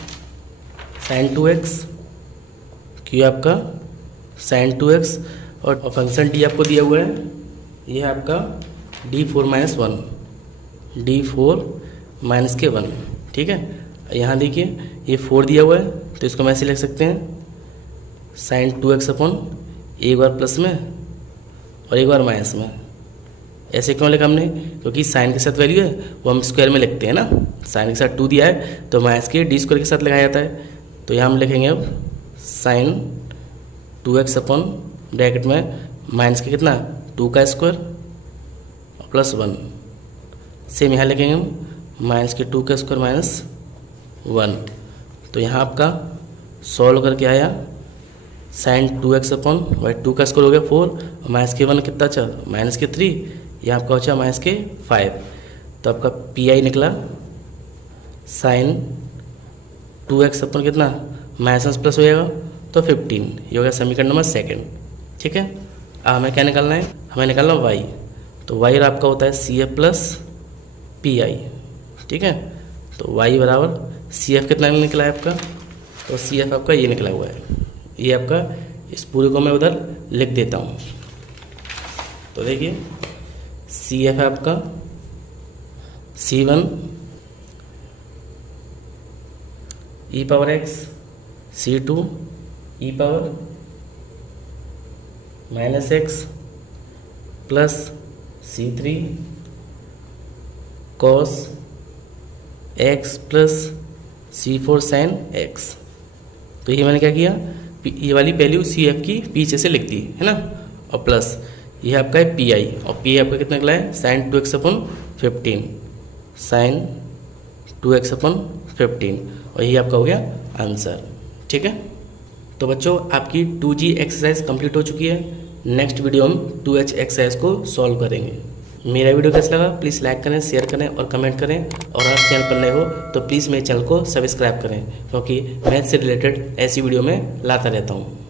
sin 2x, क्यू आपका sin 2x और फंक्शन डी आपको दिया हुआ है, ये है आपका d4 - 1, d4 - 1, ठीक है। यहाँ देखिए ये 4 दिया हुआ है, तो इसको हम ऐसे लिख सकते हैं sin 2x अपॉन एक बार प्लस में और एक बार माइनस में। ऐसे क्यों लिखा हमने, क्योंकि साइन के साथ वैल्यू है वो हम स्क्वायर में लिखते हैं ना, साइन के साथ 2 दिया है तो माइनस के डी स्क्वायर के साथ लगाया जाता है। तो यहाँ हम लिखेंगे अब साइन 2x अपॉन ब्रैकेट में माइनस के कितना 2 का स्क्वायर और प्लस 1। सेम यहाँ लिखेंगे हम माइनस के 2 का स्क्वायर माइनस 1। तो यहाँ आपका सॉल्व करके आया साइन 2x अपॉन वाई 2 का स्क्वायर हो गया 4 और माइनस के 1 कितना अच्छा माइनस के 3, यहाँ आपका बचा माइनस के 5। तो आपका पी आई निकला साइन 2x अपॉन कितना माइनस प्लस हो जाएगा तो 15, ये हो गया समीकरण नंबर 2, ठीक है। अब हमें क्या निकालना है, हमें निकालना y। तो y आपका होता है C F plus P I, ठीक है। तो y बराबर सी एफ कितना निकला है आपका, तो सी एफ आपका ये निकला हुआ है, ये आपका इस पूरे को मैं उधर लिख देता हूँ। तो देखिए सी एफ है आपका C1 e power x, C2 e power minus x plus C3 cos x plus C4 sin x। तो ये मैंने क्या किया, ये वाली वैल्यू सी एफ की पीछे से लिख दी है ना, और प्लस ये आपका है पी आई, और पी आई आपका कितना निकला है sign 2x upon 15, sign 2x upon 15, और ये आपका हो गया आंसर, ठीक है। तो बच्चों आपकी 2G एक्सरसाइज कंप्लीट हो चुकी है। नेक्स्ट वीडियो हम 2H एक्सरसाइज को सॉल्व करेंगे। मेरा वीडियो कैसा लगा प्लीज़ लाइक करें, शेयर करें और कमेंट करें, और आप चैनल पर नए हो तो प्लीज़ मेरे चैनल को सब्सक्राइब करें, क्योंकि मैथ से रिलेटेड ऐसी वीडियो में लाता रहता हूँ।